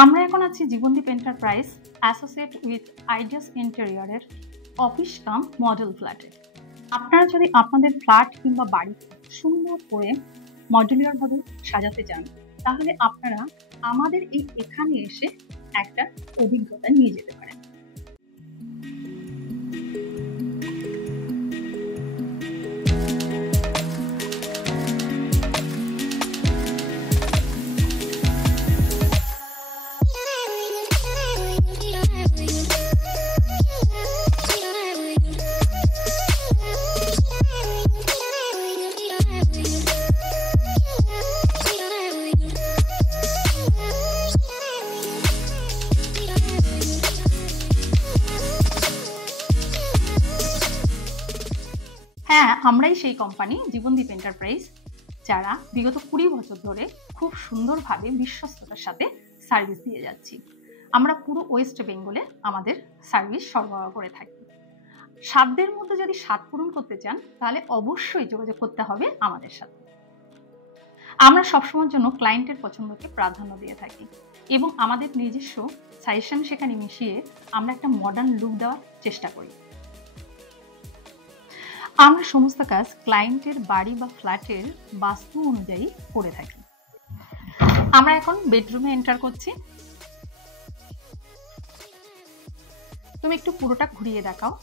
আমরা এখন আছি Jibandeep enterprise associate with ideas ইন্টেরিয়রের অফিস কাম মডেল ফ্ল্যাটে। আপনারা যদি আপনাদের ফ্ল্যাট কিংবা বাড়ি সুন্দর করে মডুলারভাবে সাজাতে চান, তাহলে আপনারা আমাদের এখানে এসে একটা অভিজ্ঞতা নিয়ে যেতে পারেন। হ্যাঁ, আমরাই সেই কোম্পানি জীবনদীপ এন্টারপ্রাইজ, যারা বিগত 20 বছর ধরে খুব সুন্দরভাবে বিশ্বস্ততার সাথে সার্ভিস দিয়ে যাচ্ছি। আমরা পুরো ওয়েস্ট বেঙ্গলে আমাদের সার্ভিস সরবরাহ করে থাকি। সাধ্যের মধ্যে যদি স্বাদ পূরণ করতে চান, তাহলে অবশ্যই যোগাযোগ করতে হবে আমাদের সাথে। আমরা সবসময়ের জন্য ক্লায়েন্টের পছন্দকে প্রাধান্য দিয়ে থাকি এবং আমাদের নিজস্ব সাজেশন সেখানে মিশিয়ে আমরা একটা মডার্ন লুক দেওয়ার চেষ্টা করি। আমরা সমস্ত কাজ ক্লায়েন্টের বাড়ি বা ফ্ল্যাটের বাস্তু অনুযায়ী করে থাকি। আমরা এখন বেডরুমে এন্টার করছি। তুমি একটু পুরোটা ঘুরিয়ে দেখাও।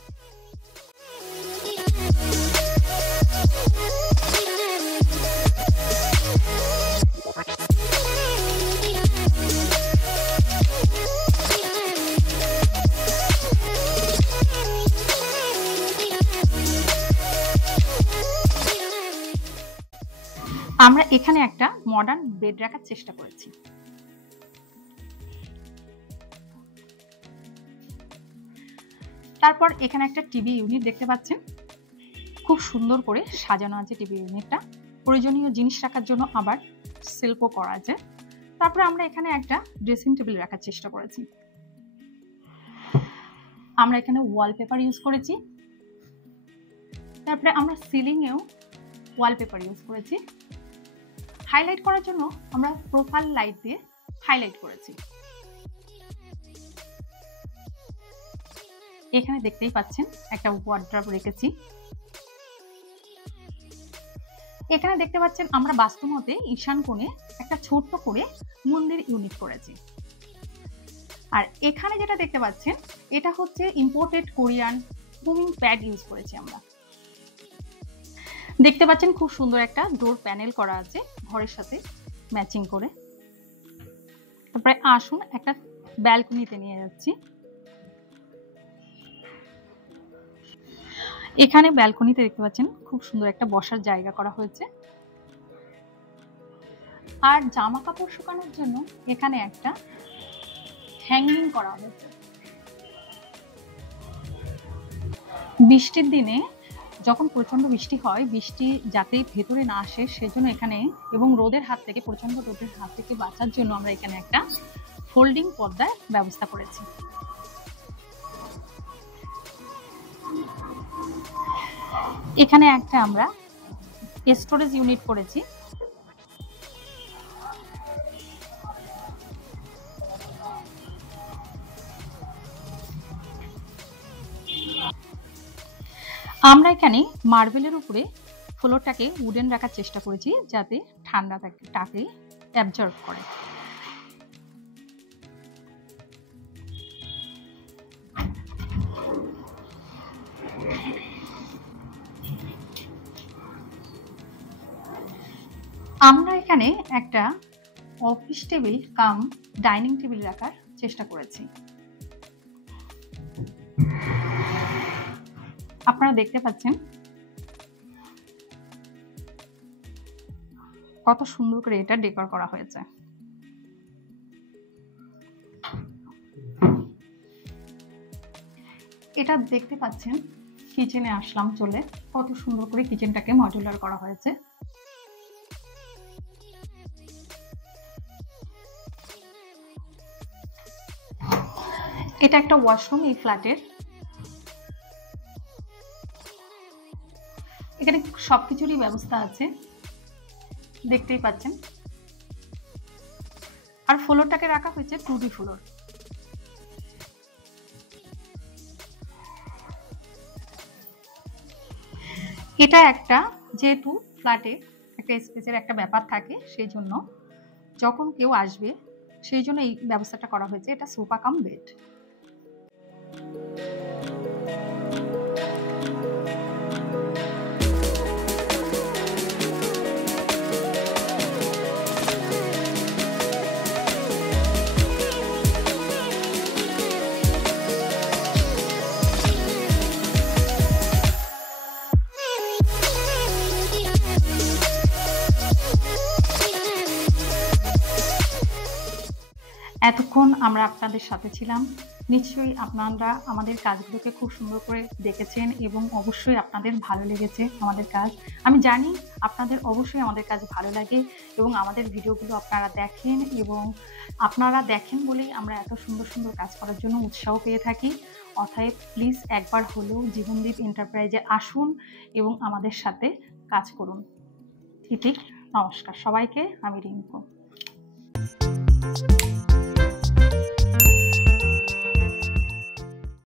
আমরা এখানে একটা মডার্ন বেড রাখার চেষ্টা করেছি। তারপর এখানে একটা টিভি ইউনিট দেখতে পাচ্ছেন, খুব সুন্দর করে সাজানো আছে টিভি ইউনিটটা। প্রয়োজনীয় জিনিস রাখার জন্য আবার সেলফও করা আছে। তারপরে আমরা এখানে একটা ড্রেসিং টেবিল রাখার চেষ্টা করেছি। আমরা এখানে ওয়ালপেপার ইউজ করেছি। তারপরে আমরা সিলিংয়েও ওয়ালপেপার ইউজ করেছি। হাইলাইট করার জন্য আমরা প্রোফাইল লাইট দিয়ে হাইলাইট করেছি। এখানে দেখতেই পাচ্ছেন একটা ওয়ার্ড্রপ রেখেছি। এখানে দেখতে পাচ্ছেন আমরা বাস্তুমতে ঈশান কোণে একটা ছোট্ট করে মন্দির ইউনিট করেছি। আর এখানে যেটা দেখতে পাচ্ছেন, এটা হচ্ছে imported Korean moving pad use করেছি আমরা। দেখতে পাচ্ছেন খুব সুন্দর একটা ডোর প্যানেল করা আছে ঘরের সাথে ম্যাচিং করে। তারপরে আসুন একটা ব্যালকনিতে নিয়ে যাচ্ছি। এখানে ব্যালকনিতে দেখতে পাচ্ছেন খুব সুন্দর একটা বসার জায়গা করা হয়েছে। আর জামা কাপড় শুকানোর জন্য এখানে একটা হ্যাঙ্গিং করা হয়েছে। বৃষ্টির দিনে যখন প্রচন্ড বৃষ্টি হয়, বৃষ্টি যাতে ভেতরে না আসে সেজন্য এখানে, এবং রোদের হাত থেকে, প্রচন্ড রোদের হাত থেকে বাঁচার জন্য আমরা এখানে একটা ফোল্ডিং পর্দার ব্যবস্থা করেছি। এখানে একটা আমরা স্টোরেজ ইউনিট করেছি। আমরা এখানে মার্বেলের উপরে ফ্লোরটাকে উডেন রাখার চেষ্টা করেছি, যাতে ঠান্ডাটাকে অ্যাবজর্ব করে। আমরা এখানে একটা office table cum dining table রাখার চেষ্টা করেছি। আপনারা দেখতে পাচ্ছেন কত সুন্দর করে এটা ডেকোর করা হয়েছে। এটা দেখতে পাচ্ছেন কিচেনে আসলাম চলে, কত সুন্দর করে কিচেনটাকে মডুলার করা হয়েছে। এটা একটা ওয়াশরুম এই ফ্ল্যাটের। এখানে সবকিছুরই ব্যবস্থা আছে, দেখতেই পাচ্ছেন। আর ফ্লোরটাকে রাখা হয়েছে 2D ফ্লোর। এটা একটা, যেহেতু ফ্ল্যাটে একটা স্পেসের একটা ব্যাপার থাকে, সেই জন্য যখন কেউ আসবে সেই জন্য এই ব্যবস্থাটা করা হয়েছে। এটা সোফা কাম বেড। এতক্ষণ আমরা আপনাদের সাথে ছিলাম। নিশ্চয়ই আপনারা আমাদের কাজগুলোকে খুব সুন্দর করে দেখেছেন এবং অবশ্যই আপনাদের ভালো লেগেছে আমাদের কাজ। আমি জানি আপনাদের অবশ্যই আমাদের কাজ ভালো লাগে এবং আমাদের ভিডিওগুলো আপনারা দেখেন, এবং আপনারা দেখেন বলেই আমরা এত সুন্দর সুন্দর কাজ করার জন্য উৎসাহ পেয়ে থাকি। অতএব প্লিজ একবার হলেও জীবনদীপ এন্টারপ্রাইজে আসুন এবং আমাদের সাথে কাজ করুন। ঠিক নমস্কার সবাইকে, আমি রিঙ্কু।